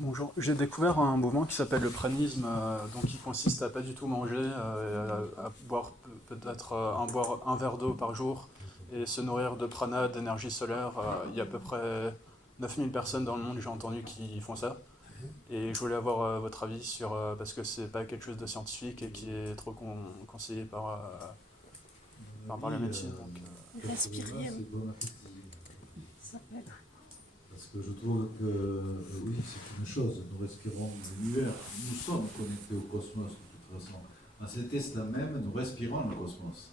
Bonjour, j'ai découvert un mouvement qui s'appelle le pranisme, donc qui consiste à pas du tout manger, à boire peut-être boire un verre d'eau par jour et se nourrir de prana, d'énergie solaire. Il y a à peu près 9000 personnes dans le monde, j'ai entendu, qui font ça. Et je voulais avoir votre avis sur, parce que c'est pas quelque chose de scientifique et qui est trop conseillé par la Oui, médecine. Donc, Respirer, c'est oui. bon appétit. Ça s'appelle. Parce que je trouve que, oui, c'est une chose, nous respirons l'univers, nous sommes connectés au cosmos de toute façon. En cet instant même, nous respirons le cosmos.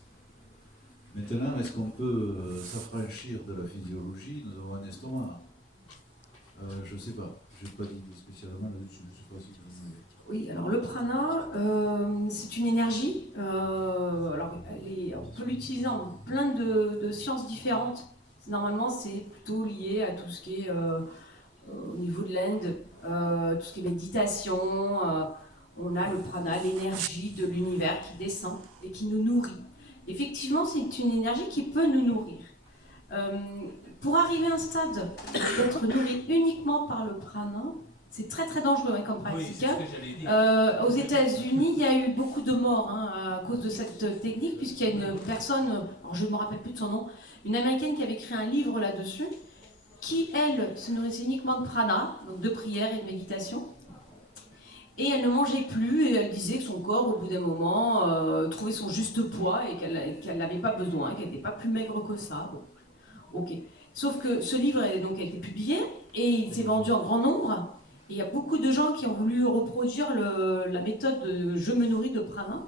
Maintenant, est-ce qu'on peut s'affranchir de la physiologie? Nous avons un estomac. Je ne sais pas, je n'ai pas dit spécialement là-dessus, je ne sais pas si vous en avez. Oui, alors le prana, c'est une énergie. Alors, on peut l'utiliser en plein de sciences différentes. Normalement, c'est plutôt lié à tout ce qui est au niveau de l'Inde, tout ce qui est méditation. On a le prana, l'énergie de l'univers qui descend et qui nous nourrit. Effectivement, c'est une énergie qui peut nous nourrir. Pour arriver à un stade d'être nourri uniquement par le prana, c'est très très dangereux comme pratique. Oui, c'est ce que j'allais dire. Aux États-Unis, il y a eu beaucoup de morts à cause de cette technique, puisqu'il y a une personne, alors je ne me rappelle plus de son nom, une américaine qui avait écrit un livre là-dessus, qui elle se nourrissait uniquement de prana, donc de prière et de méditation, et elle ne mangeait plus, et elle disait que son corps, au bout d'un moment, trouvait son juste poids et qu'elle n'avait pas besoin, qu'elle n'était pas plus maigre que ça. Bon, ok. Sauf que ce livre a été publié et il s'est vendu en grand nombre. Et il y a beaucoup de gens qui ont voulu reproduire la méthode de je me nourris de prana.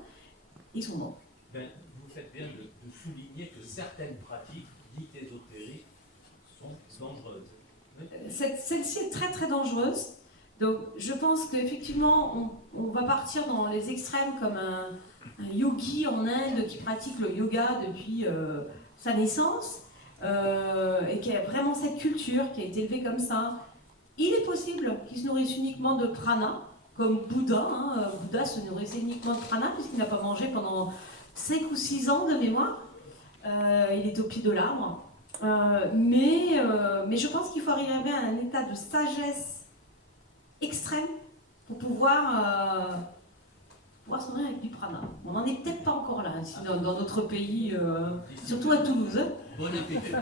Ils sont morts. Ben, vous faites bien de souligner que certaines pratiques dites ésotériques sont dangereuses. Oui. Celle-ci est très très dangereuse. Donc je pense qu'effectivement on va partir dans les extrêmes comme un yogi en Inde qui pratique le yoga depuis sa naissance et qui a vraiment cette culture, qui a été élevée comme ça. Il est possible qu'il se nourrisse uniquement de prana, comme Bouddha. Bouddha se nourrissait uniquement de prana puisqu'il n'a pas mangé pendant 5 ou 6 ans de mémoire. Il est au pied de l'arbre. Mais je pense qu'il faut arriver à un état de sagesse extrême pour pouvoir se nourrir avec du prana. On n'en est peut-être pas encore là, ici, dans notre pays, surtout à Toulouse. Bon appétit.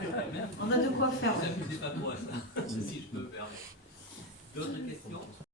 On a de quoi faire. Ne vous amusez pas trop à ça, si je peux me permettre. D'autres questions?